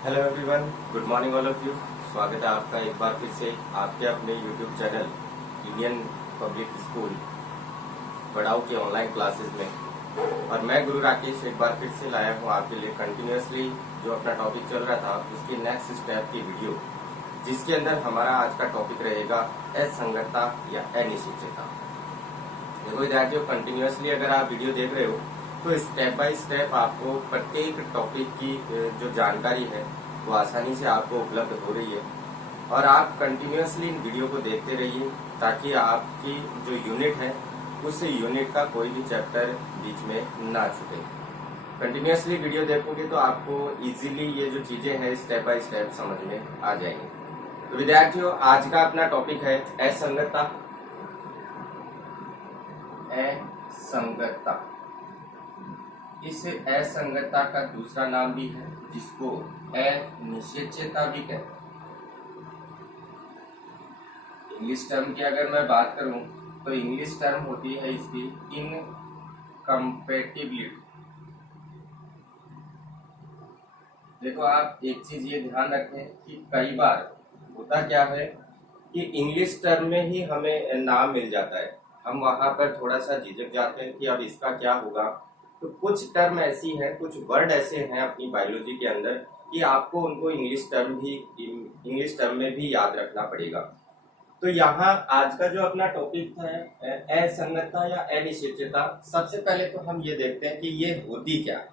Hello everyone, good morning all of you. स्वागत है आपका एक बार फिर से आपके अपने YouTube channel Indian public school पढ़ाओ के ऑनलाइन क्लासेस में। और मैं गुरु राकेश एक बार फिर से लाया हूँ आपके लिए कंटिन्यूअसली जो अपना टॉपिक चल रहा था उसकी नेक्स्ट स्टेप की वीडियो, जिसके अंदर हमारा आज का टॉपिक रहेगा असंगतता या अनिश्चितता। देखो विद्यार्थियों, कंटिन्यूअसली अगर आप वीडियो देख रहे हो तो स्टेप बाय स्टेप आपको प्रत्येक टॉपिक की जो जानकारी है वो आसानी से आपको उपलब्ध हो रही है। और आप कंटिन्यूअसली इन वीडियो को देखते रहिए ताकि आपकी जो यूनिट है उस यूनिट का कोई भी चैप्टर बीच में ना छूटे। कंटिन्यूअसली वीडियो देखोगे तो आपको इजीली ये जो चीजें हैं स्टेप बाय स्टेप समझ में आ जाएंगी। तो विद्यार्थियों, आज का अपना टॉपिक है असंगतता। असंगतता, इस असंगतता का दूसरा नाम भी है जिसको अनिश्चितता भी कहते हैं। इंग्लिश टर्म की अगर मैं बात करूं तो इंग्लिश टर्म होती है इसकी इनकम्पेटिबिलिटी। देखो, आप एक चीज ये ध्यान रखें कि कई बार होता क्या है कि इंग्लिश टर्म में ही हमें नाम मिल जाता है, हम वहां पर थोड़ा सा झिझक जाते हैं कि अब इसका क्या होगा। तो कुछ टर्म ऐसी है, कुछ वर्ड ऐसे हैं अपनी बायोलॉजी के अंदर कि आपको उनको इंग्लिश टर्म में भी याद रखना पड़ेगा। तो यहाँ आज का जो अपना टॉपिक है असंगतता या अनिश्चितता, सबसे पहले तो हम ये देखते हैं कि ये होती क्या है।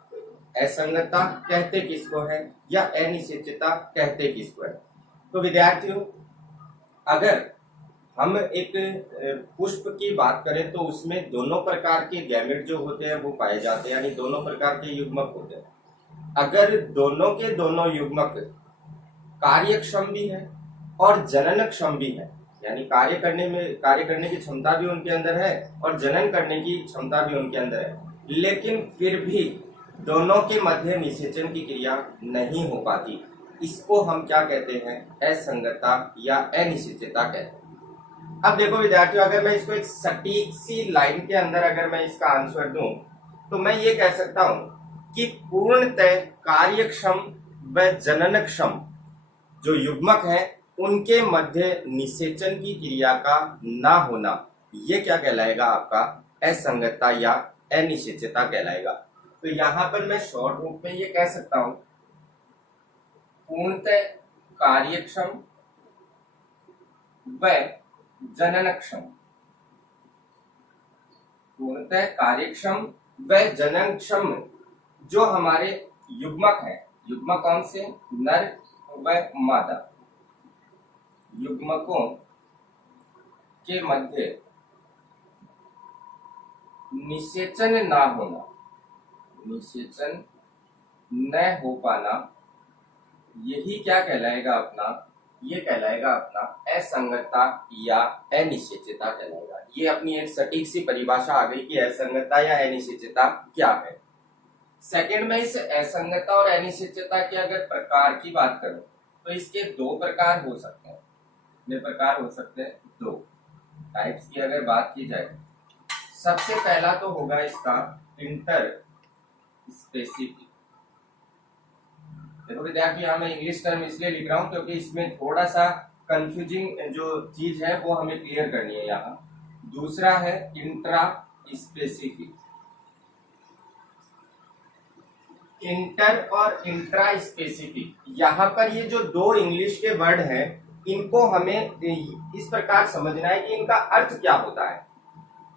असंगतता कहते किसको है या अनिश्चितता कहते किसको है। तो विद्यार्थियों, अगर हम एक पुष्प की बात करें तो उसमें दोनों प्रकार के गैमेट जो होते हैं वो पाए जाते हैं, यानी दोनों प्रकार के युग्मक होते हैं। अगर दोनों के दोनों युग्मक कार्यक्षम भी है और जननक्षम भी है, यानी कार्य करने की क्षमता भी उनके अंदर है और जनन करने की क्षमता भी उनके अंदर है, लेकिन फिर भी दोनों के मध्य निषेचन की क्रिया नहीं हो पाती, इसको हम क्या कहते हैं? असंगतता या अनिश्चितता कहते हैं। अब देखो विद्यार्थियों, अगर मैं इसको एक सटीक सी लाइन के अंदर अगर मैं इसका आंसर दूं तो मैं ये कह सकता हूं कि पूर्णतः कार्यक्षम व जननक्षम जो युग्मक है उनके मध्य निषेचन की क्रिया का ना होना, ये क्या कहलाएगा? आपका असंगतता या अनिश्चितता कहलाएगा। तो यहां पर मैं शॉर्ट रूप में ये कह सकता हूं, पूर्णतः कार्यक्षम व जननक्षम, पूर्णतः कार्यक्षम व जननक्षम जो हमारे युग्मक है, युग्मक कौन से? नर व मादा, युग्मकों के मध्य निषेचन ना होना, निषेचन न हो पाना, यही क्या कहलाएगा अपना? ये कहलाएगा अपना असंगतता या अनिश्चितता कहलाएगा। ये अपनी एक सटीक सी परिभाषा आ गई कि असंगतता या अनिश्चितता क्या है। सेकंड में इस असंगतता और अनिश्चितता के अगर प्रकार की बात करूं तो इसके दो प्रकार हो सकते हैं। कितने प्रकार हो सकते हैं? दो टाइप्स की अगर बात की जाए, सबसे पहला तो होगा इसका इंटर स्पेसिफिक। देखो विद्यार्थी, यहाँ मैं इंग्लिश टर्म इसलिए लिख रहा हूँ क्योंकि इसमें थोड़ा सा कंफ्यूजिंग जो चीज है वो हमें क्लियर करनी है यहाँ। दूसरा है इंट्रा स्पेसिफिक। इंटर और इंट्रा स्पेसिफिक, यहाँ पर ये जो दो इंग्लिश के वर्ड हैं इनको हमें इस प्रकार समझना है कि इनका अर्थ क्या होता है।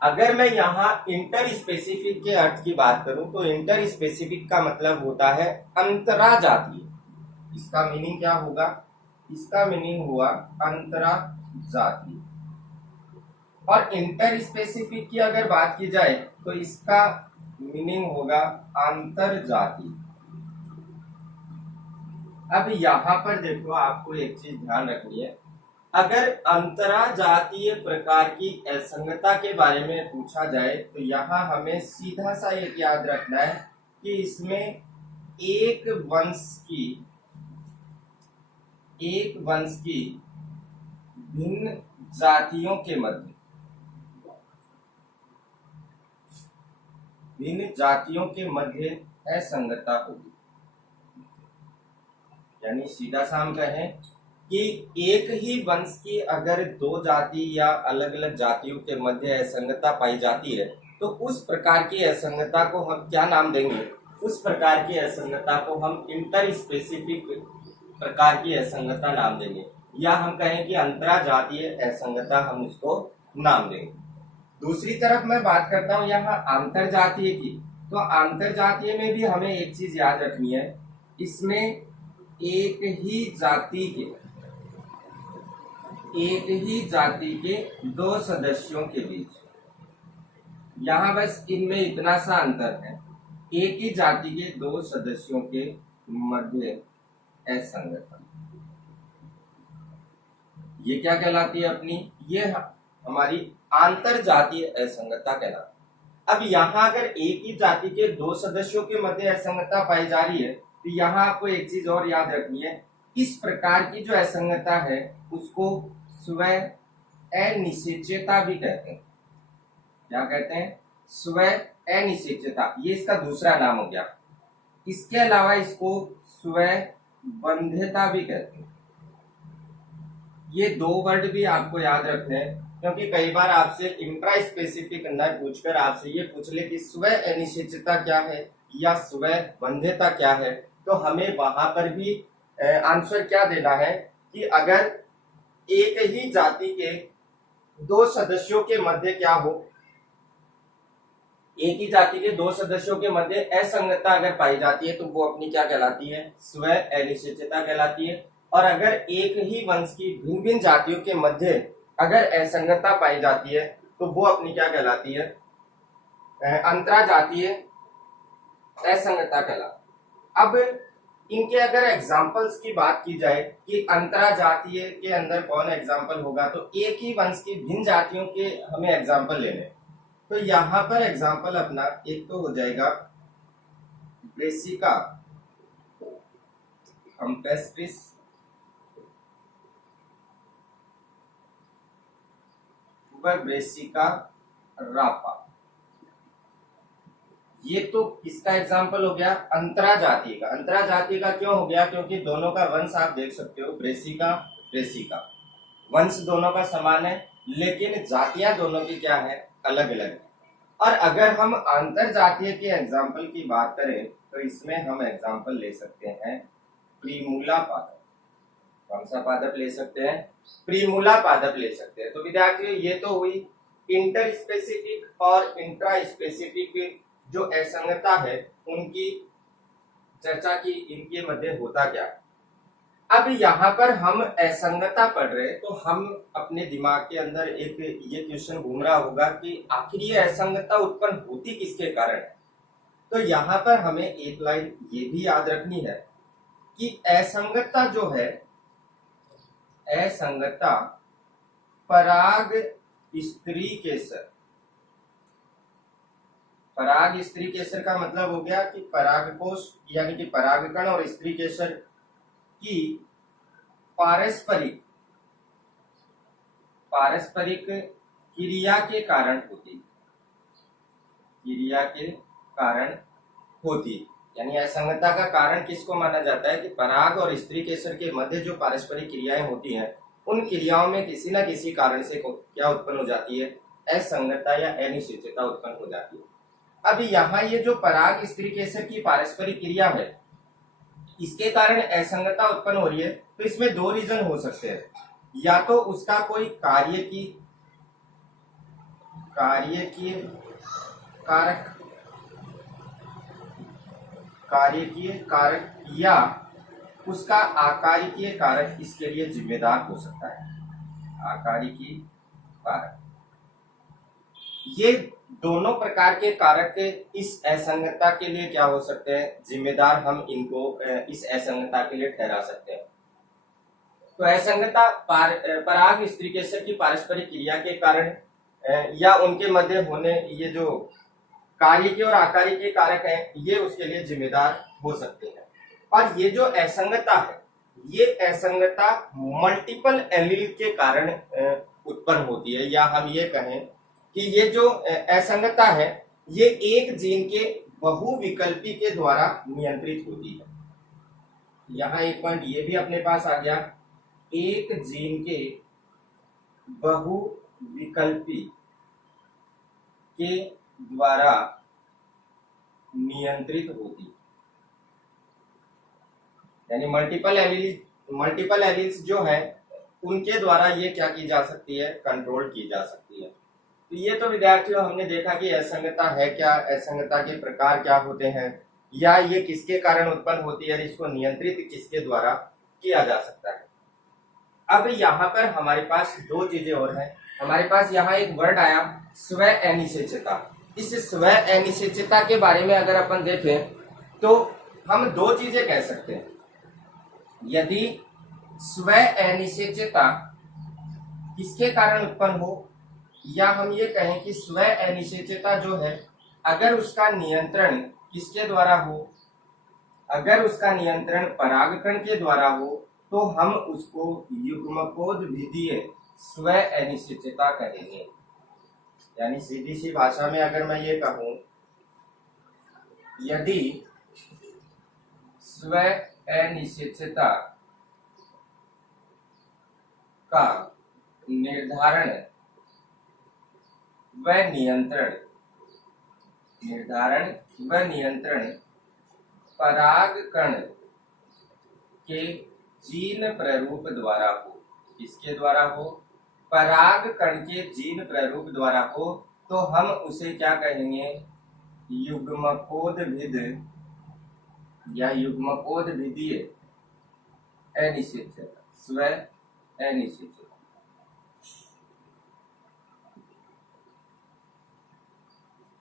अगर मैं यहाँ इंटर स्पेसिफिक के अर्थ की बात करूं तो इंटर स्पेसिफिक का मतलब होता है अंतरा जातीय। इसका मीनिंग क्या होगा? इसका मीनिंग हुआ अंतरा जातीय। और इंटर स्पेसिफिक की अगर बात की जाए तो इसका मीनिंग होगा अंतर जातीय। अब यहाँ पर देखो, आपको एक चीज ध्यान रखनी है, अगर अंतरा जातीय प्रकार की असंगतता के बारे में पूछा जाए तो यहाँ हमें सीधा सा एक याद रखना है कि इसमें एक वंश की भिन्न जातियों के मध्य, भिन्न जातियों के मध्य असंगतता होगी। यानी सीधा सा हम कहें कि एक ही वंश की अगर दो जाति या अलग अलग जातियों के मध्य असंगतता पाई जाती है तो उस प्रकार की असंगतता को हम क्या नाम देंगे? उस प्रकार की असंगतता को हम इंटर स्पेसिफिक प्रकार की असंगतता नाम देंगे, या हम कहें कि अंतराजातीय असंगतता हम उसको नाम देंगे। दूसरी तरफ मैं बात करता हूं यहाँ आंतरजातीय की, तो आंतरजातीय में भी हमें एक चीज याद रखनी है, इसमें एक ही जाति के दो सदस्यों के बीच, यहाँ बस इनमें इतना सा अंतर है, एक ही जाति के दो सदस्यों के मध्य असंगतता, ये क्या कहलाती है अपनी? ये हमारी आंतरजातीय असंगतता कहलाती है। अब यहाँ अगर एक ही जाति के दो सदस्यों के मध्य असंगतता पाई जा रही है तो यहाँ आपको एक चीज और याद रखनी है, इस प्रकार की जो असंगतता है उसको स्व अनिश्चितता भी कहते हैं। क्या कहते हैं? स्व अनिश्चितता, ये इसका दूसरा नाम हो गया। इसके अलावा इसको स्व बंध्यता भी कहते हैं। ये दो वर्ड भी आपको याद रखने हैं, क्योंकि कई बार आपसे इंट्रा स्पेसिफिक न पूछकर आपसे ये पूछ ले कि स्व अनिश्चितता क्या है या स्व बंध्यता क्या है, तो हमें वहां पर भी आंसर क्या देना है कि अगर एक ही जाति के दो सदस्यों के मध्य क्या हो, एक ही जाति के दो सदस्यों के मध्य असंगतता अगर पाई जाती है तो वो अपनी क्या कहलाती है? स्व अनिश्चितता कहलाती है। और अगर एक ही वंश की भिन्न भिन्न जातियों के मध्य अगर असंगतता पाई जाती है तो वो अपनी क्या कहलाती है? अंतराजातीय असंगतता कहलाती। अब इनके अगर एग्जाम्पल्स की बात की जाए कि अंतराजातीय के अंदर कौन एग्जाम्पल होगा, तो एक ही वंश की भिन्न जातियों के हमें एग्जाम्पल लेने। तो यहाँ पर एग्जाम्पल अपना एक तो हो जाएगा ब्रेसिका कैम्पेस्ट्रिस, ब्रेसिका रापा। ये तो किसका एग्जाम्पल हो गया? अंतराजातीय का। अंतराजातीय का क्यों हो गया? क्योंकि दोनों का वंश आप देख सकते हो, ब्रेसिका ब्रेसिका, वंश दोनों का समान है लेकिन जातियां दोनों की क्या है? अलग अलग है। और अगर हम अंतरजातीय के एग्जाम्पल की बात करें तो इसमें हम एग्जाम्पल ले सकते हैं प्रीमूला पादप। कौन सा पादप ले सकते हैं? प्रीमूला पादप ले सकते हैं। तो विद्यार्थियों ये तो हुई इंटर स्पेसिफिक और इंट्रा स्पेसिफिक जो असंगतता है उनकी चर्चा की, इनके मध्य होता क्या है। अब यहाँ पर हम असंगतता पढ़ रहे हैं तो हम अपने दिमाग के अंदर एक ये क्वेश्चन घूम रहा होगा कि आखिर ये असंगतता उत्पन्न होती किसके कारण है। तो यहाँ पर हमें एक लाइन ये भी याद रखनी है कि असंगतता जो है, असंगतता पराग स्त्री केसर। पराग स्त्री केसर का मतलब हो गया कि परागकोश यानी कि परागकण और स्त्री केसर की पारस्परिक क्रिया के कारण होती। यानी असंगतता का कारण किसको माना जाता है कि पराग और स्त्री केसर के मध्य जो पारस्परिक क्रियाएं होती हैं उन क्रियाओं में किसी न किसी कारण से क्या उत्पन्न हो जाती है? असंगतता या अनिश्चितता उत्पन्न हो जाती है। अब यहाँ ये जो पराग स्त्री केसर की पारस्परिक क्रिया है इसके कारण असंगतता उत्पन्न हो रही है, तो इसमें दो रीजन हो सकते हैं। या तो उसका कोई कार्यकीय कारक या उसका आकारिकीय कारक इसके लिए जिम्मेदार हो सकता है। आकारिकीय कारक, ये दोनों प्रकार के कारक इस असंगतता के लिए क्या हो सकते हैं? जिम्मेदार हम इनको इस असंगतता के लिए ठहरा सकते हैं। तो असंगतता पराग स्त्री केसर की पारस्परिक क्रिया के कारण या उनके मध्य होने ये जो कार्यकीय और आकारिकीय कारक हैं ये उसके लिए जिम्मेदार हो सकते हैं। और ये जो असंगतता है ये असंगतता मल्टीपल एलील के कारण उत्पन्न होती है, या हम ये कहें कि ये जो असंगतता है ये एक जीन के बहुविकल्पी के द्वारा नियंत्रित होती है। यहाँ एक पॉइंट ये भी अपने पास आ गया, एक जीन के बहुविकल्पी के द्वारा नियंत्रित होती, यानी मल्टीपल एलील्स जो है उनके द्वारा ये क्या की जा सकती है, कंट्रोल की जा सकती है। तो ये तो विद्यार्थियों हमने देखा कि असंगतता है क्या, असंगतता के प्रकार क्या होते हैं, या ये किसके कारण उत्पन्न होती है, इसको नियंत्रित किसके द्वारा किया जा सकता है। अब यहाँ पर हमारे पास दो चीजें और हैं। हमारे पास यहाँ एक वर्ड आया स्व अनिश्चितता। इस स्व अनिश्चितता के बारे में अगर अपन देखें तो हम दो चीजें कह सकते हैं। यदि स्व अनिश्चितता किसके कारण उत्पन्न हो, या हम ये कहें कि स्व अनिश्चितता जो है अगर उसका नियंत्रण किसके द्वारा हो, अगर उसका नियंत्रण परागकण के द्वारा हो तो हम उसको युग्मकोद्भिदीय स्व अनिश्चितता कहेंगे। यानी सीधी सी भाषा में अगर मैं ये कहूं, यदि स्व अनिश्चितता का निर्धारण व नियंत्रण परागकण के जीन प्ररूप द्वारा हो, किसके द्वारा हो, परागकण के जीन प्ररूप द्वारा हो, तो हम उसे क्या कहेंगे, युग्मकोद्भिद या युग्मकोद्भिदीय अनिश्चितता, स्व अनिश्चितता।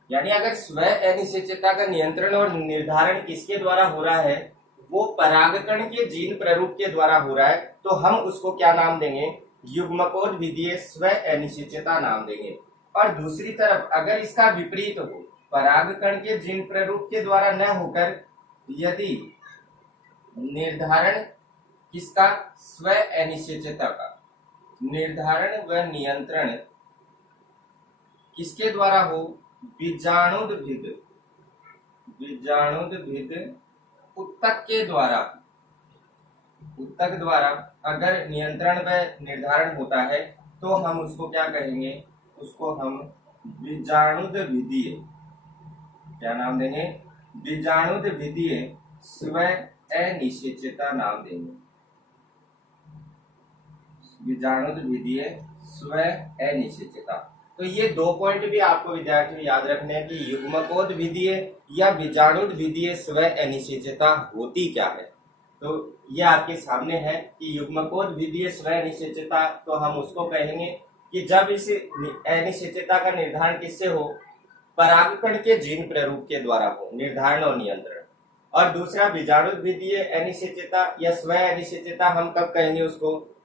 यानी अगर स्व अनिश्चितता का नियंत्रण और निर्धारण किसके द्वारा हो रहा है, वो परागकण के जीन प्ररूप के द्वारा हो रहा है, तो हम उसको क्या नाम देंगे, युग्मकोद्भिदीय स्व अनिश्चितता नाम देंगे। और दूसरी तरफ अगर इसका विपरीत हो, परागकण के जीन प्ररूप के द्वारा न होकर यदि निर्धारण किसका, स्व अनिश्चितता का निर्धारण व नियंत्रण किसके द्वारा हो, बीजाणुद्भिद उत्तक के द्वारा, उत्तक द्वारा अगर नियंत्रण व निर्धारण होता है तो हम उसको क्या कहेंगे, उसको हम बीजाणुद्भिदीय, क्या नाम देंगे, बीजाणुद्भिदीय स्व अनिश्चितता नाम देंगे, बीजाणुद्भिदीय स्व अनिश्चितता। तो ये दो पॉइंट भी आपको विद्यार्थियों याद रखने हैं कि युग्मकोद्भिदीय या बीजाणुद्भिदीय स्व अनिश्चितता होती क्या है। तो ये आपके सामने है कि युग्मकोद्भिदीय स्व अनिश्चितता तो हम उसको कहेंगे कि जब इस अनिश्चितता का निर्धारण किससे हो, परागकण के जीन प्ररूप के द्वारा हो, निर्धारण और नियंत्रण। और दूसरा बीजाणुद्भिदीय अनिश्चितता या स्व अनिश्चितता हम कब कहेंगे उसको,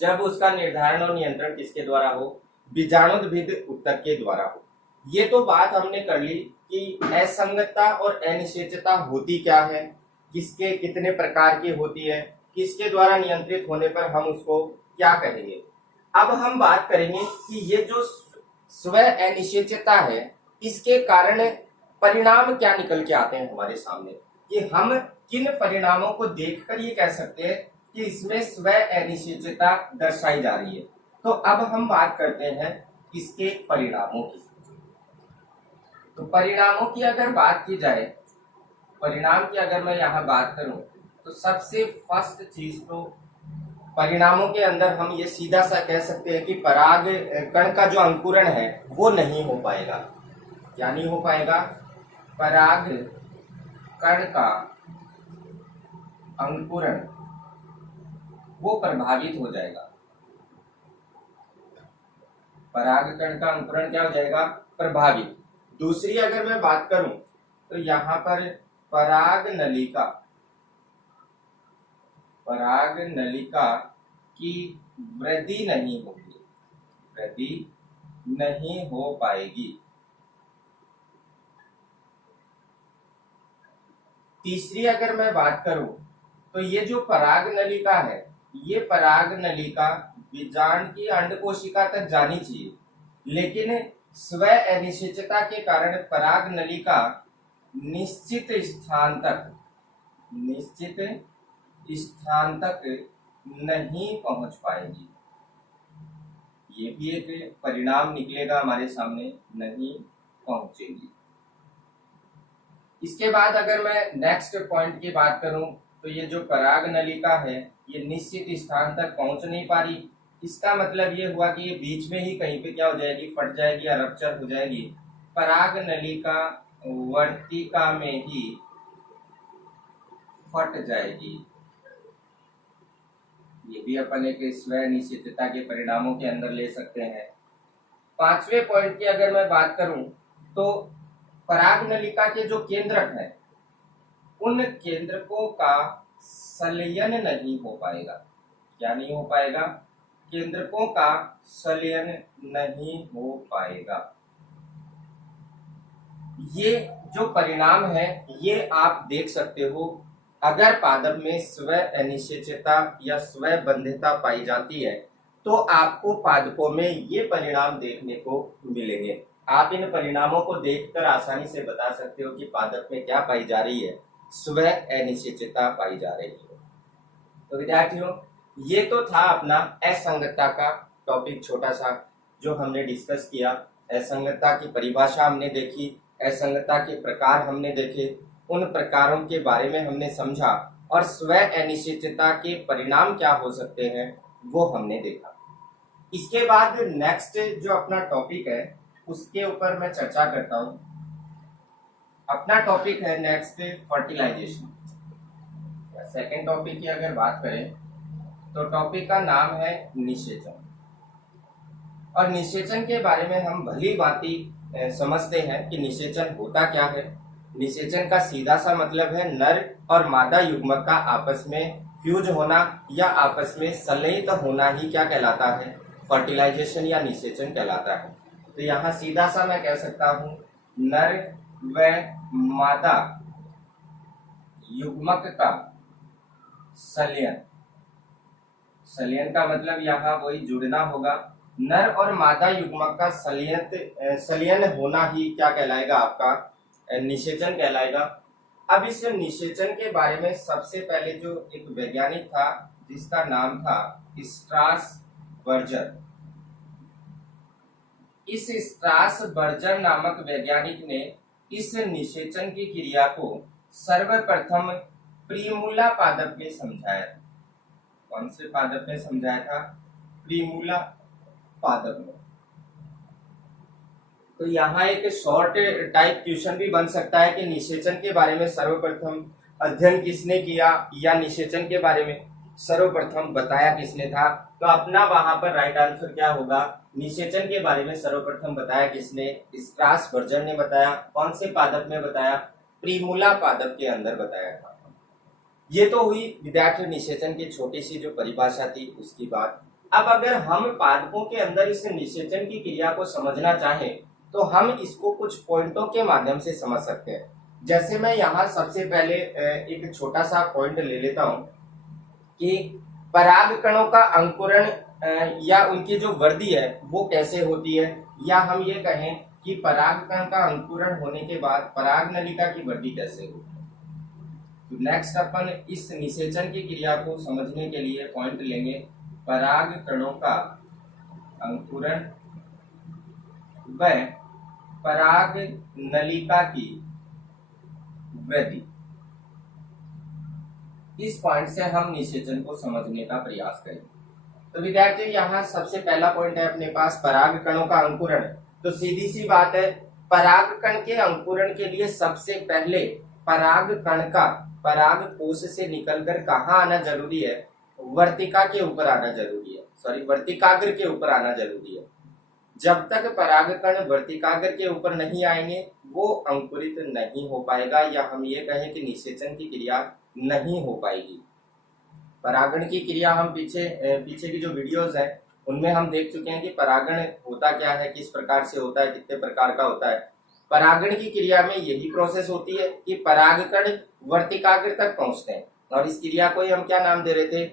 जब उसका निर्धारण और नियंत्रण किसके द्वारा हो, बीजाणुद्भिद उत्तक के द्वारा हो। ये तो बात हमने कर ली कि असंगतता और अनिश्चितता होती क्या है, किसके कितने प्रकार की होती है, किसके द्वारा नियंत्रित होने पर हम उसको क्या कहेंगे। अब हम बात करेंगे कि ये जो स्व अनिश्चितता है इसके कारण परिणाम क्या निकल के आते हैं हमारे सामने, कि हम किन परिणामों को देखकर ये कह सकते हैं कि इसमें स्व अनिश्चितता दर्शाई जा रही है। तो अब हम बात करते हैं इसके परिणामों की। तो परिणामों की अगर बात की जाए, परिणाम की अगर मैं यहाँ बात करूं तो सबसे फर्स्ट चीज तो परिणामों के अंदर हम ये सीधा सा कह सकते हैं कि पराग कण का जो अंकुरण है वो नहीं हो पाएगा। क्या नहीं हो पाएगा, पराग कण का अंकुरण वो प्रभावित हो जाएगा। परागकण का अंकुरण क्या हो जाएगा, प्रभावित। दूसरी अगर मैं बात करूं तो यहाँ पर पराग नलिका की वृद्धि नहीं होगी, वृद्धि नहीं हो पाएगी। तीसरी अगर मैं बात करूं तो ये जो पराग नलिका है, ये पराग नलिका बीजांड की अंड कोशिका तक जानी चाहिए, लेकिन स्व अनिश्चितता के कारण पराग नलिका निश्चित स्थान तक नहीं पहुंच पाएगी। ये भी एक परिणाम निकलेगा हमारे सामने, नहीं पहुंचेगी। इसके बाद अगर मैं नेक्स्ट पॉइंट की बात करूं तो ये जो पराग नलिका है ये निश्चित स्थान तक पहुंच नहीं पा रही। इसका मतलब ये हुआ कि ये बीच में ही कहीं पे क्या हो जाएगी, फट जाएगी या रप्चर हो जाएगी। पराग नलिका वर्तिका में ही फट जाएगी। ये भी अपन एक स्व निश्चितता के परिणामों के अंदर ले सकते हैं। पांचवें पॉइंट की अगर मैं बात करूं तो पराग नलिका के जो केंद्रक हैं उन केंद्रकों का संलयन नहीं हो पाएगा। क्या नहीं हो पाएगा? केंद्रकों का संलयन नहीं हो पाएगा। ये जो परिणाम है ये आप देख सकते हो। अगर पादप में स्व अनिश्चितता या स्व बंधितता पाई जाती है तो आपको पादपों में ये परिणाम देखने को मिलेंगे। आप इन परिणामों को देखकर आसानी से बता सकते हो कि पादप में क्या पाई जा रही है, स्व अनिश्चितता पाई जा रही है। तो विद्यार्थियों, ये तो था अपना असंगतता का टॉपिक, छोटा सा जो हमने डिस्कस किया। असंगतता की परिभाषा हमने देखी, असंगतता के प्रकार हमने देखे, उन प्रकारों के बारे में हमने समझा और स्व अनिश्चितता के परिणाम क्या हो सकते हैं वो हमने देखा। इसके बाद नेक्स्ट जो अपना टॉपिक है उसके ऊपर मैं चर्चा करता हूं। अपना टॉपिक है नेक्स्ट फर्टिलाइजेशन। सेकेंड टॉपिक की अगर बात करें तो टॉपिक का नाम है निषेचन। और निषेचन के बारे में हम भली भांति समझते हैं कि निषेचन होता क्या है। निषेचन का सीधा सा मतलब है नर और मादा युग्मक का आपस में फ्यूज होना या आपस में संलयित होना ही क्या कहलाता है, फर्टिलाइजेशन या निषेचन कहलाता है। तो यहाँ सीधा सा मैं कह सकता हूँ नर व मादा युग्मक का संलयन। संलयन का मतलब यहाँ वही जुड़ना होगा। नर और मादा युग्मक का संलयन होना ही क्या कहलाएगा, आपका निषेचन कहलाएगा। अब इस निषेचन के बारे में सबसे पहले जो एक वैज्ञानिक था जिसका नाम था स्ट्रासबर्जर। इस स्ट्रासबर्जर नामक वैज्ञानिक ने इस निषेचन की क्रिया को सर्वप्रथम प्रीमूला पादप में समझाया। कौन से पादप में समझाया था? प्रीमूला पादप में। तो यहाँ एक शॉर्ट टाइप क्वेश्चन भी बन सकता है कि निषेचन के बारे में सर्वप्रथम अध्ययन किसने किया या निषेचन के बारे में सर्वप्रथम बताया किसने था। तो अपना वहां पर राइट आंसर क्या होगा, निषेचन के बारे में सर्वप्रथम बताया किसने, स्ट्रासबर्जर ने बताया। कौन से पादप में बताया? प्रीमूला पादप के अंदर बताया था। ये तो हुई विद्यार्थी निषेचन की छोटी सी जो परिभाषा थी उसकी बात। अब अगर हम पादपों के अंदर इस निषेचन की क्रिया को समझना चाहें तो हम इसको कुछ पॉइंटों के माध्यम से समझ सकते हैं। जैसे मैं यहाँ सबसे पहले एक छोटा सा पॉइंट ले लेता हूँ कि पराग कणों का अंकुरण या उनकी जो वृद्धि है वो कैसे होती है, या हम ये कहें कि पराग कण का अंकुरण होने के बाद पराग नलिका की वृद्धि कैसे होती है। तो नेक्स्ट अपन इस निषेचन की क्रिया को समझने के लिए पॉइंट लेंगे पराग कणों का अंकुरण व पराग नलिका की वृद्धि। इस पॉइंट से हम निषेचन को समझने का प्रयास करेंगे। तो विद्यार्थियों यहाँ सबसे पहला पॉइंट है अपने पास पराग कणों का अंकुरण। तो सीधी सी बात है, पराग कण के अंकुरण के लिए सबसे पहले पराग कण का पराग कोश से निकलकर कहाँ आना जरूरी है, वर्तिका के ऊपर आना जरूरी है, वर्तिकाग्र के ऊपर आना जरूरी है। जब तक पराग कण वर्तिकाग्र के ऊपर नहीं आएंगे वो अंकुरित नहीं हो पाएगा, या हम ये कहें कि निषेचन की क्रिया नहीं हो पाएगी। परागण की क्रिया हम पीछे की जो वीडियोस हैं उनमें हम देख चुके हैं कि परागण होता क्या है, किस प्रकार से होता है, कितने प्रकार का होता है। परागण की क्रिया में यही प्रोसेस होती है कि परागकण वर्तिकाग्र तक पहुंचते हैं, और इस क्रिया को ही हम क्या नाम दे रहे थे,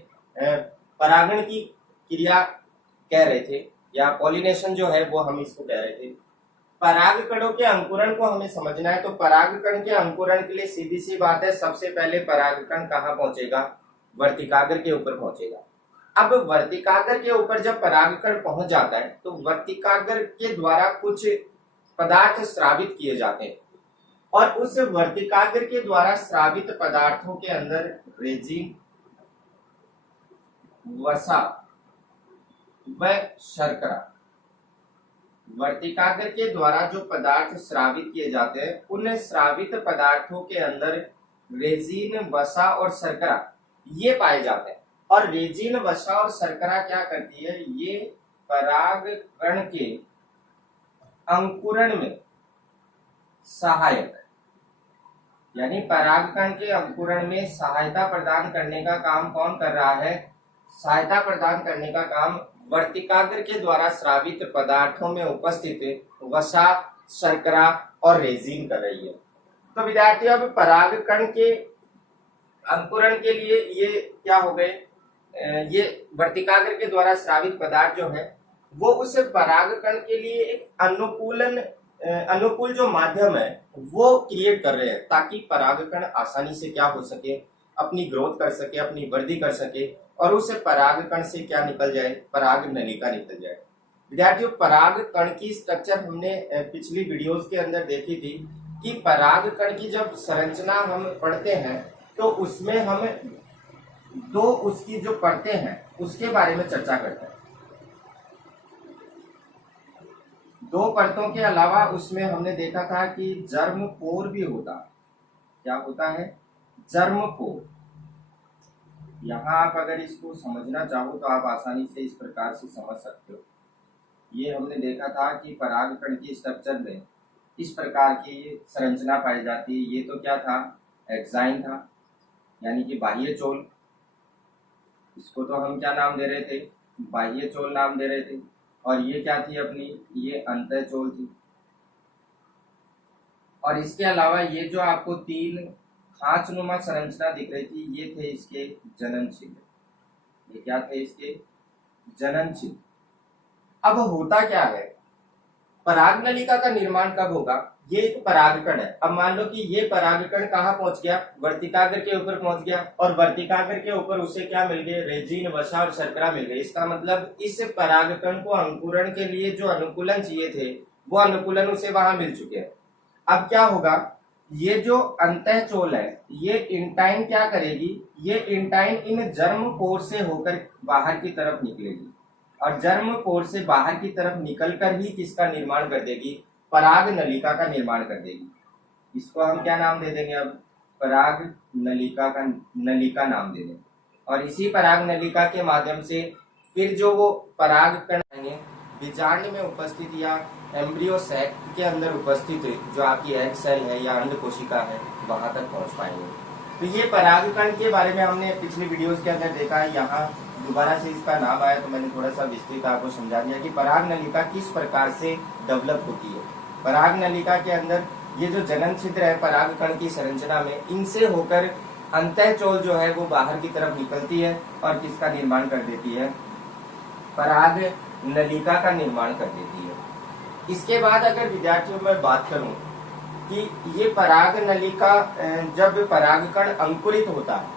परागण की क्रिया कह रहे थे, या पॉलिनेशन जो है वो हम इसको कह रहे थे। पराग कणों के अंकुरण को हमें समझना है। तो पराग कण के अंकुरण के लिए सीधी सी बात है, सबसे पहले पराग कण कहाँ पहुंचेगा, वर्तिकाग्र के ऊपर पहुंचेगा। अब वर्तिकाग्र के ऊपर जब परागकण पहुंच जाता है तो वर्तिकाग्र के द्वारा कुछ पदार्थ स्रावित किए जाते हैं और उस वर्तिकाग्र के द्वारा स्रावित पदार्थों के अंदर रेजिन, वसा व शर्करा, वर्तिकाग्र के द्वारा जो पदार्थ स्रावित किए जाते हैं उन स्रावित पदार्थों के अंदर रेजिन, वसा और शर्करा ये पाए जाते हैं। और रेजिन, वसा और शर्करा क्या करती है, ये परागकण के अंकुरण में सहायक, यानी परागकण के अंकुरण में सहायता प्रदान करने का काम कौन कर रहा है, सहायता प्रदान करने का काम वर्तिकाग्र के द्वारा स्रावित पदार्थों में उपस्थित वसा, शर्करा और रेजिन कर रही है। तो विद्यार्थियों, अब परागकण के अंकुरण के लिए ये क्या हो गए, ये वर्तिकाग्र के द्वारा स्रावित पदार्थ जो है वो उस परागकण के लिए एक अनुकूल जो माध्यम है वो क्रिएट कर रहे हैं, ताकि परागकण आसानी से क्या हो सके, अपनी ग्रोथ कर सके, अपनी वृद्धि कर सके और उस परागकण से क्या निकल जाए, पराग नलिका निकल जाए। विद्यार्थियों, परागकण की स्ट्रक्चर हमने पिछली वीडियोस के अंदर देखी थी कि परागकण की जब संरचना हम पढ़ते हैं तो उसमें हम दो उसकी जो परतें हैं उसके बारे में चर्चा करते हैं। दो परतों के अलावा उसमें हमने देखा था कि जर्मपोर भी होता। क्या होता है, जर्मपोर। यहाँ आप अगर इसको समझना चाहो तो आप आसानी से इस प्रकार से समझ सकते हो। ये हमने देखा था कि परागकण की स्ट्रक्चर में इस प्रकार की संरचना पाई जाती है। ये तो क्या था, एक्साइन था, यानी कि बाह्य चोल। इसको तो हम क्या नाम दे रहे थे, बाह्य चोल नाम दे रहे थे। और ये क्या थी अपनी, ये अंतःचोल थी। और इसके अलावा ये जो आपको तीन खांचनुमा संरचना दिख रही थी ये थे इसके जनन छिद्र। ये क्या थे, इसके जनन छिद्र। अब होता क्या है, पराग नलिका का निर्माण कब होगा, ये एक परागकण है। अब मान लो कि ये परागकण कहाँ पहुंच गया, वर्तिकाग्र के ऊपर पहुंच गया और वर्तिकाग्र के ऊपर उसे क्या मिल गए, रेजिन, वसा और शर्करा मिल गए। इसका मतलब इस परागकण को अंकुरण के लिए जो अनुकूलन चाहिए थे वो अनुकूलन उसे वहां मिल चुके हैं। अब क्या होगा, ये जो अंतःचोल है ये इंटाइन क्या करेगी, ये इंटाइन इन जर्मपोर से होकर बाहर की तरफ निकलेगी और जर्मपोर से बाहर की तरफ निकलकर ही किसका निर्माण कर देगी, पराग नलिका का निर्माण कर देगी। इसको हम क्या नाम दे देंगे, अब पराग नलिका नाम दे देंगे। और इसी पराग नलिका के माध्यम से फिर जो वो परागकण आएंगे बीजांड में उपस्थित या एम्ब्रियो सैक के अंदर उपस्थित जो आपकी एग सेल है या अंड कोशिका है वहां तक पहुंच पाएंगे। तो ये परागकण के बारे में हमने पिछली वीडियोस के अंदर देखा है। यहाँ दोबारा से इसका नाम आया तो मैंने थोड़ा सा विस्तृत आपको समझा दिया कि पराग नलिका किस प्रकार से डेवलप होती है। पराग नलिका के अंदर ये जो जनन छिद्र है परागकण की संरचना में, इनसे होकर अंतःचोल जो है वो बाहर की तरफ निकलती है और किसका निर्माण कर देती है, पराग नलिका का निर्माण कर देती है। इसके बाद अगर विद्यार्थियों में बात करूं कि ये पराग नलिका जब परागकण अंकुरित होता है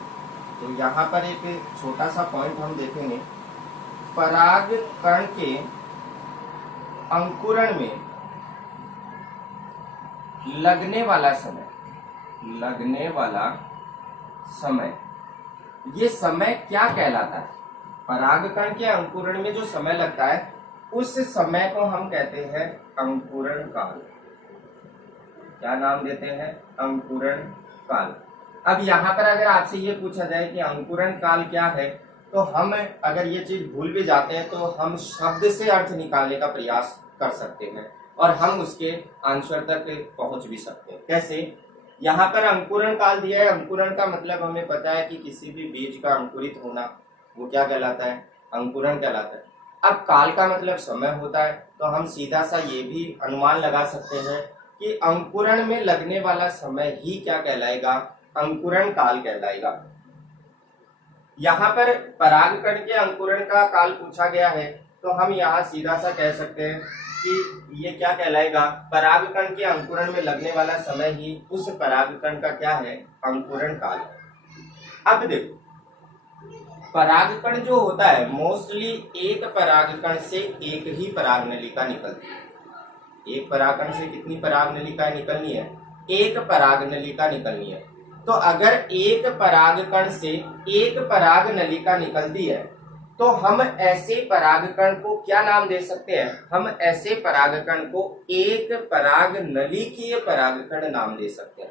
तो यहाँ पर एक छोटा सा पॉइंट हम देखेंगे। परागकण के अंकुरण में लगने वाला समय, ये समय क्या कहलाता है, परागकण के अंकुरण में जो समय लगता है उस समय को हम कहते हैं अंकुरण काल। क्या नाम देते हैं, अंकुरण काल। अब यहाँ पर अगर आपसे ये पूछा जाए कि अंकुरण काल क्या है तो हम अगर ये चीज भूल भी जाते हैं तो हम शब्द से अर्थ निकालने का प्रयास कर सकते हैं और हम उसके आंसर तक पहुंच भी सकते हैं। कैसे, यहाँ पर अंकुरण काल दिया है, अंकुरण का मतलब हमें पता है कि किसी भी बीज का अंकुरित होना वो क्या कहलाता है, अंकुरण कहलाता है। अब काल का मतलब समय होता है तो हम सीधा सा ये भी अनुमान लगा सकते हैं कि अंकुरण में लगने वाला समय ही क्या कहलाएगा, अंकुरण काल कहलाएगा। यहाँ पर परागकण के अंकुरण का काल पूछा गया है तो हम यहाँ सीधा सा कह सकते हैं कि ये क्या कहलाएगा, परागकण के अंकुरण में लगने वाला समय ही उस परागकण का क्या है, अंकुरण काल। अब देखो परागकण जो होता है मोस्टली एक परागकण से एक ही परागनलिका निकलती है। एक परागकण से कितनी परागनलिकाएं निकलनी है? एक परागनलिका निकलनी है। तो अगर एक परागकण से एक परागनलिका निकलती है तो हम ऐसे परागकण को क्या नाम दे सकते हैं? हम ऐसे परागकण को एक परागनलिकीय परागकण नाम दे सकते हैं।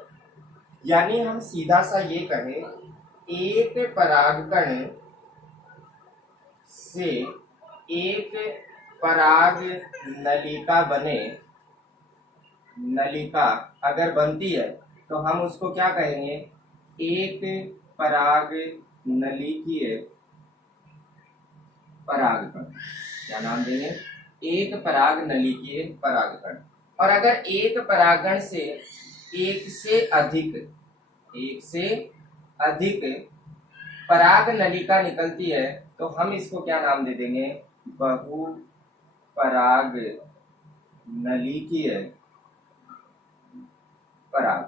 यानी हम सीधा सा ये कहें, एक परागकण से एक पराग नलिका बने, नलिका अगर बनती है तो हम उसको क्या कहेंगे? एक पराग नलिकीय परागकण। क्या नाम देंगे? एक पराग नलिकीय परागकण। और अगर एक परागण से एक से अधिक पराग नलिका निकलती है तो हम इसको क्या नाम दे देंगे? बहु पराग नलिकीय पराग।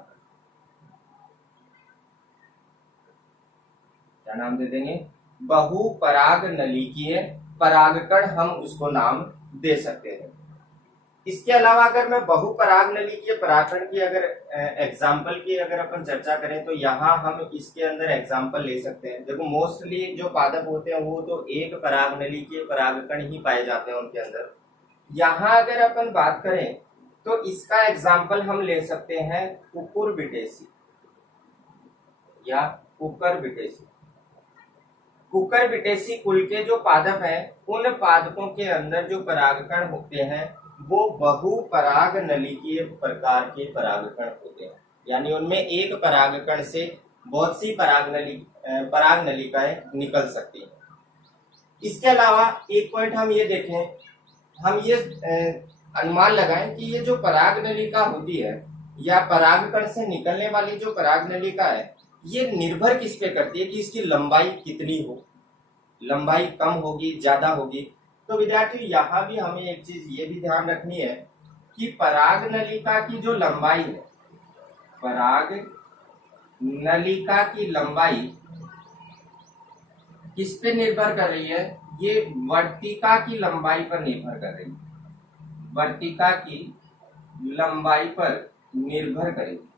क्या नाम दे देंगे? बहु पराग नलिकीय परागकण हम उसको नाम दे सकते हैं। इसके अलावा अगर मैं बहु पराग नलिकीय परागकण की अगर एग्जाम्पल की अगर अपन चर्चा करें तो यहाँ हम इसके अंदर एग्जाम्पल ले सकते हैं। देखो मोस्टली जो पादप होते हैं वो तो एक पराग नलिकीय परागकण ही पाए जाते हैं उनके अंदर। यहाँ अगर अपन बात करें तो इसका एग्जाम्पल हम ले सकते हैं कुकुरबिटेसी या कुकरबिटेसी। कुकरबिटेसी कुल के जो पादप हैं उन पादपों के अंदर जो परागकण होते हैं वो बहु पराग नलिकीय प्रकार के परागकण होते हैं। यानी उनमें एक परागकण से बहुत सी पराग नलिकाएं निकल सकती हैं। इसके अलावा एक पॉइंट हम ये देखें, हम ये अनुमान लगाएं कि ये जो पराग नलिका होती है या परागकण से निकलने वाली जो पराग नलिका है ये निर्भर किस पे करती है कि इसकी लंबाई कितनी हो। लंबाई कम होगी, ज्यादा होगी। तो विद्यार्थी यहाँ भी हमें एक चीज ये भी ध्यान रखनी है कि पराग नलिका की जो लंबाई है, पराग नलिका की लंबाई किस पे निर्भर कर रही है? ये वर्तिका की लंबाई पर निर्भर कर रही है। वर्तिका की लंबाई पर निर्भर करेगी।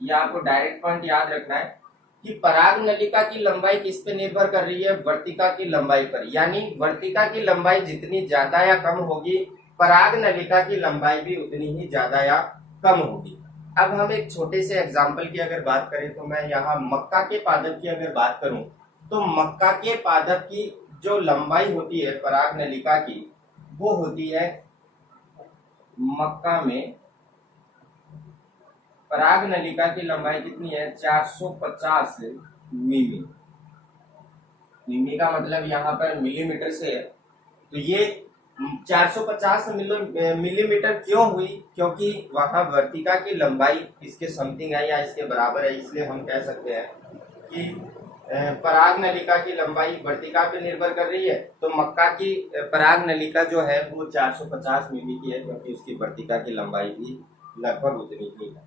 यह आपको डायरेक्ट पॉइंट याद रखना है कि पराग नलिका की लंबाई किस पे निर्भर कर रही है? वर्तिका की लंबाई पर। यानी वर्तिका की लंबाई जितनी ज्यादा या कम होगी पराग नलिका की लंबाई भी उतनी ही ज्यादा या कम होगी। अब हम एक छोटे से एग्जाम्पल की अगर बात करें तो मैं यहाँ मक्का के पादप की अगर बात करूं तो मक्का के पादप की जो लंबाई होती है पराग नलिका की वो होती है, मक्का में पराग नलिका की लंबाई कितनी है? 450 मिमी। मिमी का मतलब यहाँ पर मिलीमीटर से है। तो ये 450 मिलीमीटर क्यों हुई? क्योंकि वहां वर्तिका की लंबाई इसके समथिंग है या इसके बराबर है, इसलिए हम कह सकते हैं कि पराग नलिका की लंबाई वर्तिका पे निर्भर कर रही है। तो मक्का की पराग नलिका जो है वो 450 मिमी की है क्योंकि उसकी वर्तिका की लंबाई भी लगभग उतनी ही है।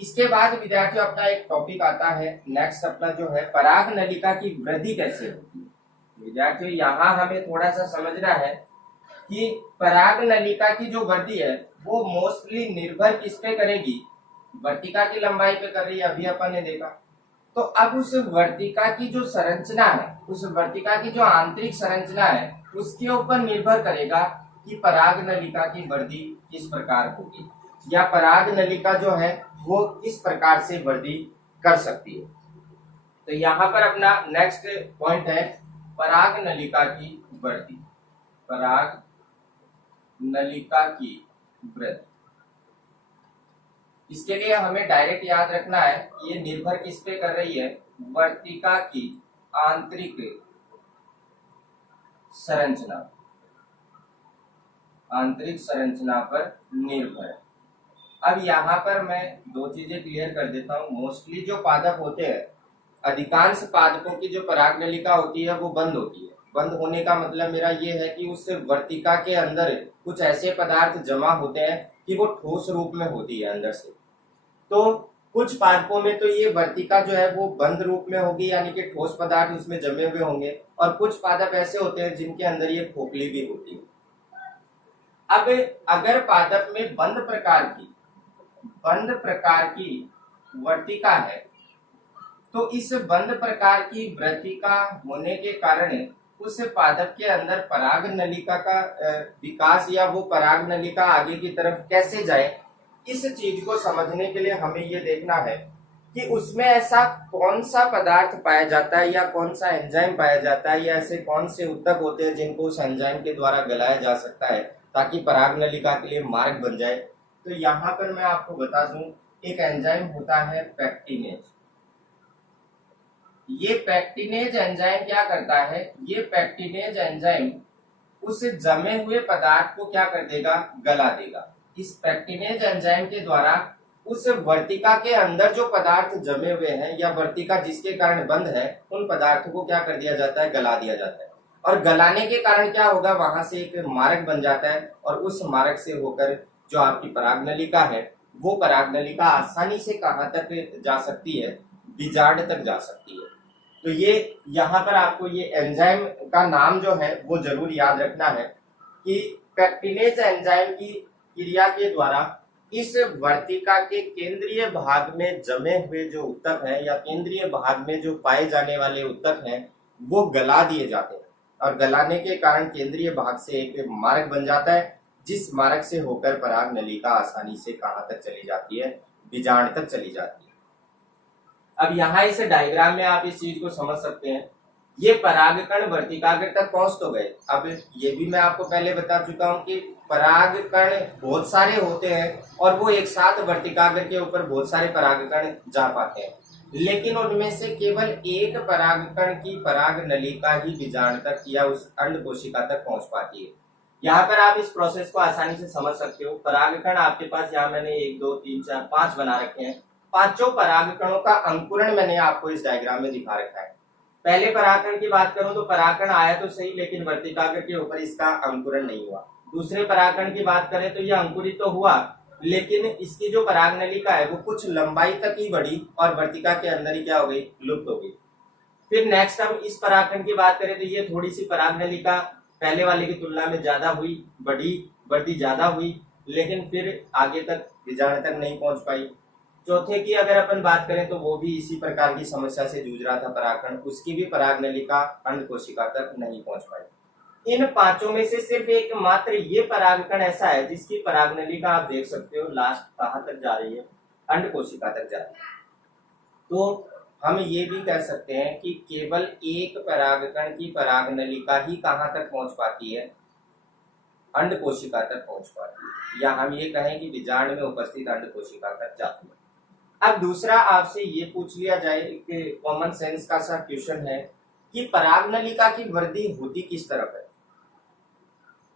इसके बाद विद्यार्थियों अपना एक टॉपिक आता है नेक्स्ट अपना जो है पराग नलिका की वृद्धि कैसे होती है। विद्यार्थियों यहाँ हमें थोड़ा सा समझना है कि पराग नलिका की जो वृद्धि है वो मोस्टली निर्भर किस पे करेगी? वर्तिका की लंबाई पे कर रही है, अभी अपन ने देखा। तो अब उस वर्तिका की जो संरचना है, उस वर्तिका की जो आंतरिक संरचना है उसके ऊपर निर्भर करेगा कि पराग नलिका की वृद्धि किस प्रकार होगी या पराग नलिका जो है वो किस प्रकार से वृद्धि कर सकती है। तो यहाँ पर अपना नेक्स्ट पॉइंट है पराग नलिका की वृद्धि। पराग नलिका की वृद्धि, इसके लिए हमें डायरेक्ट याद रखना है ये निर्भर किस पे कर रही है? वर्तिका की आंतरिक संरचना, आंतरिक संरचना पर निर्भर है। अब यहाँ पर मैं दो चीजें क्लियर कर देता हूँ। मोस्टली जो पादप होते हैं, अधिकांश पादपों की जो पराग नलिका होती है वो बंद होती है। बंद होने का मतलब मेरा ये है कि उस वर्तिका के अंदर कुछ ऐसे पदार्थ जमा होते हैं कि वो ठोस रूप में होती है अंदर से। तो कुछ पादपों में तो ये वर्तिका जो है वो बंद रूप में होगी, यानी कि ठोस पदार्थ उसमें जमे हुए होंगे, और कुछ पादप ऐसे होते हैं जिनके अंदर ये खोखली भी होती है। अब अगर पादप में बंद प्रकार की वर्तिका है, तो इस बंद प्रकार की वर्तिका होने के कारण उस पादप के अंदर पराग नलिका का विकास या वो पराग नलिका आगे की तरफ कैसे जाए, इस चीज को समझने के लिए हमें ये देखना है कि उसमें ऐसा कौन सा पदार्थ पाया जाता है या कौन सा एंजाइम पाया जाता है या ऐसे कौन से ऊतक होते हैं जिनको उस एंजाइम के द्वारा गलाया जा सकता है ताकि पराग नलिका के लिए मार्ग बन जाए। तो यहाँ पर मैं आपको बता दूं, एक एंजाइम होता है पैक्टिनेज। ये पैक्टिनेज एंजाइम क्या करता है, ये पैक्टिनेज एंजाइम उस जमे हुए पदार्थ को क्या कर देगा, गला देगा। इस पैक्टिनेज एंजाइम के द्वारा उस वर्तिका के अंदर जो पदार्थ जमे हुए हैं या वर्तिका जिसके कारण बंद है, उन पदार्थों को क्या कर दिया जाता है, गला दिया जाता है। और गलाने के कारण क्या होगा, वहां से एक मार्ग बन जाता है और उस मार्ग से होकर जो आपकी पराग नलिका है, वो पराग नलिका आसानी से कहाँ तक जा सकती है, बीजांड तक जा सकती है। तो ये यहाँ पर आपको ये एंजाइम का नाम जो है वो जरूर याद रखना है कि पैक्टिनेज एंजाइम की क्रिया के द्वारा इस वर्तिका के केंद्रीय भाग में जमे हुए जो ऊतक हैं या केंद्रीय भाग में जो पाए जाने वाले ऊतक हैं वो गला दिए जाते हैं, और गलाने के कारण केंद्रीय भाग से एक मार्ग बन जाता है, जिस मार्ग से होकर पराग नलिका आसानी से कहाँ तक चली जाती है, बीजांड तक चली जाती है। अब यहाँ इस डायग्राम में आप इस चीज को समझ सकते हैं, ये परागकण वर्तिकाग्र तक पहुंच तो गए। अब ये भी मैं आपको पहले बता चुका हूं कि परागकण बहुत सारे होते हैं और वो एक साथ वर्तिकाग्र के ऊपर बहुत सारे परागकण जा पाते हैं, लेकिन उनमें से केवल एक परागकण की पराग नलिका ही बीजांड तक या उस अंड कोशिका तक पहुंच पाती है। यहाँ पर आप इस प्रोसेस को आसानी से समझ सकते हो। परागकण आपके पास यहाँ मैंने 1 2 3 4 5 बना रखे हैं। पांचों परागकणों का अंकुरण मैंने आपको इस डायग्राम में दिखा रखा है। पहले परागकण की बात करूं तो परागकण आया तो सही, लेकिन वर्तिकाग्र के ऊपर इसका अंकुरण नहीं हुआ। दूसरे परागकण की बात करें तो यह अंकुरित तो हुआ, लेकिन इसकी जो पराग नलिका है वो कुछ लंबाई तक ही बढ़ी और वर्तिका के अंदर ही क्या हो गई, लुप्त हो गई। फिर नेक्स्ट हम इस परागकण की बात करें तो ये थोड़ी सी पराग नलिका पहले वाले की तुलना में ज्यादा हुई, बढ़ती ज्यादा हुई, लेकिन फिर आगे तक बीजांड तक नहीं पहुंच पाई। चौथे की अगर अपन बात करें तो वो भी इसी प्रकार की समस्या से जूझ रहा था परागकण, उसकी भी पराग नलिका अंड कोशिका तक नहीं पहुंच पाई। इन पांचों में से सिर्फ एकमात्र ये परागकण ऐसा है जिसकी पराग नलिका आप देख सकते हो लास्ट कहाँ तक जा रही है, अंड कोशिका तक जा रही है। तो हम ये भी कह सकते हैं कि केवल एक परागकण की पराग नलिका ही कहाँ तक पहुंच पाती है, अंड कोशिका तक पहुंच पाती है, या हम ये कहें कि बीजांड में उपस्थित अंड कोशिका तक जाती है। अब दूसरा आपसे ये पूछ लिया जाए कि कॉमन सेंस का सा क्वेश्चन है कि पराग नलिका की वृद्धि होती किस तरफ है।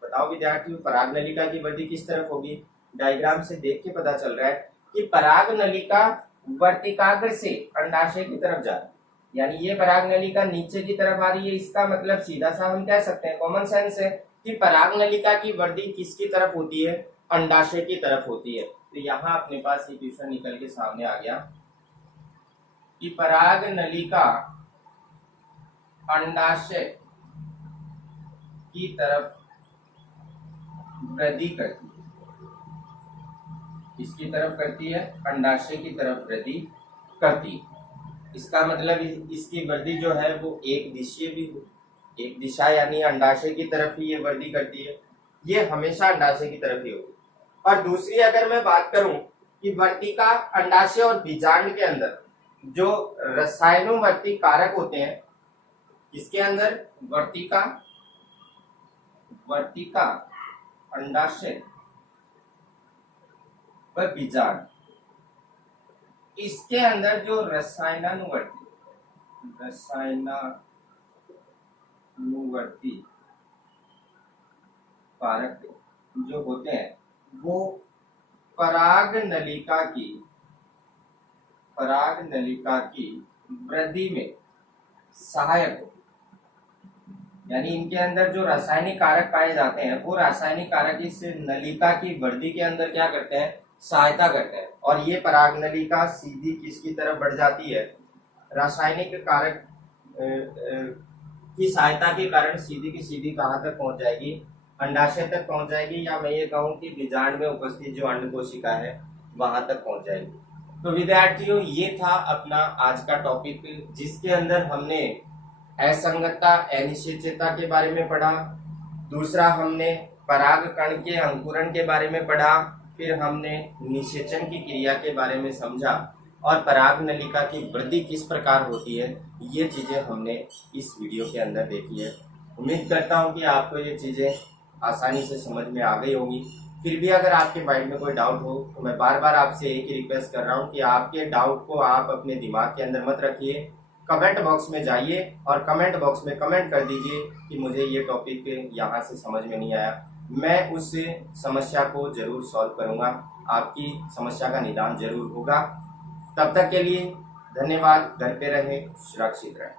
बताओ विद्यार्थियों, पराग नलिका की वृद्धि किस तरफ होगी। डायग्राम से देख के पता चल रहा है कि पराग नलिका वर्तिकाग्र से अंडाशय की तरफ जा रही है, यानी ये पराग नलिका नीचे की तरफ आ रही है। इसका मतलब सीधा सा हम कह सकते हैं, कॉमन सेंस है कि पराग नलिका की वृद्धि किसकी तरफ होती है, अंडाशय की तरफ होती है। तो यहाँ अपने पास ये क्वेश्चन निकल के सामने आ गया कि पराग नलिका अंडाशय की तरफ वृद्धि करती है, इसकी तरफ करती है, अंडाशय की तरफ वृद्धि करती है। इसका मतलब इसकी वृद्धि जो है वो एक दिशीय भी, एक दिशा यानी अंडाशय की तरफ ही ये वृद्धि करती है, ये हमेशा अंडाशय की तरफ ही होगी। और दूसरी अगर मैं बात करूं कि वर्तिका, अंडाशय और बीजांड के अंदर जो रसायनोवर्ती कारक होते हैं, इसके अंदर वर्तिका, अंडाशय व बीजांड, इसके अंदर जो रसायनानुवर्ती कारक जो होते हैं वो पराग नलिका की वृद्धि में सहायक होते, यानी इनके अंदर जो रासायनिक कारक पाए जाते हैं वो रासायनिक कारक इस नलिका की वृद्धि के अंदर क्या करते हैं, सहायता करते हैं। और ये परागनलिका सीधी किसकी तरफ बढ़ जाती है, रासायनिक कारक की सहायता के कारण सीधी की सीधी कहाँ तक पहुंच जाएगी, अंडाशय तक पहुंच जाएगी, या मैं ये कहूँ कि बीजांड में उपस्थित जो अंड कोशिका है वहां तक पहुंच जाएगी। तो विद्यार्थियों, ये था अपना आज का टॉपिक, जिसके अंदर हमने असंगतता, अनिश्चितता के बारे में पढ़ा। दूसरा, हमने पराग कण के अंकुरण के बारे में पढ़ा। फिर हमने निषेचन की क्रिया के बारे में समझा, और पराग नलिका की वृद्धि किस प्रकार होती है, ये चीजें हमने इस वीडियो के अंदर देखी है। उम्मीद करता हूँ कि आपको ये चीजें आसानी से समझ में आ गई होंगी। फिर भी अगर आपके माइंड में कोई डाउट हो तो मैं बार बार आपसे एक ही रिक्वेस्ट कर रहा हूँ कि आपके डाउट को आप अपने दिमाग के अंदर मत रखिए, कमेंट बॉक्स में जाइए और कमेंट बॉक्स में कमेंट कर दीजिए कि मुझे ये टॉपिक यहाँ से समझ में नहीं आया। मैं उस समस्या को जरूर सॉल्व करूंगा, आपकी समस्या का निदान जरूर होगा। तब तक के लिए धन्यवाद। घर पे रहें, सुरक्षित रहें।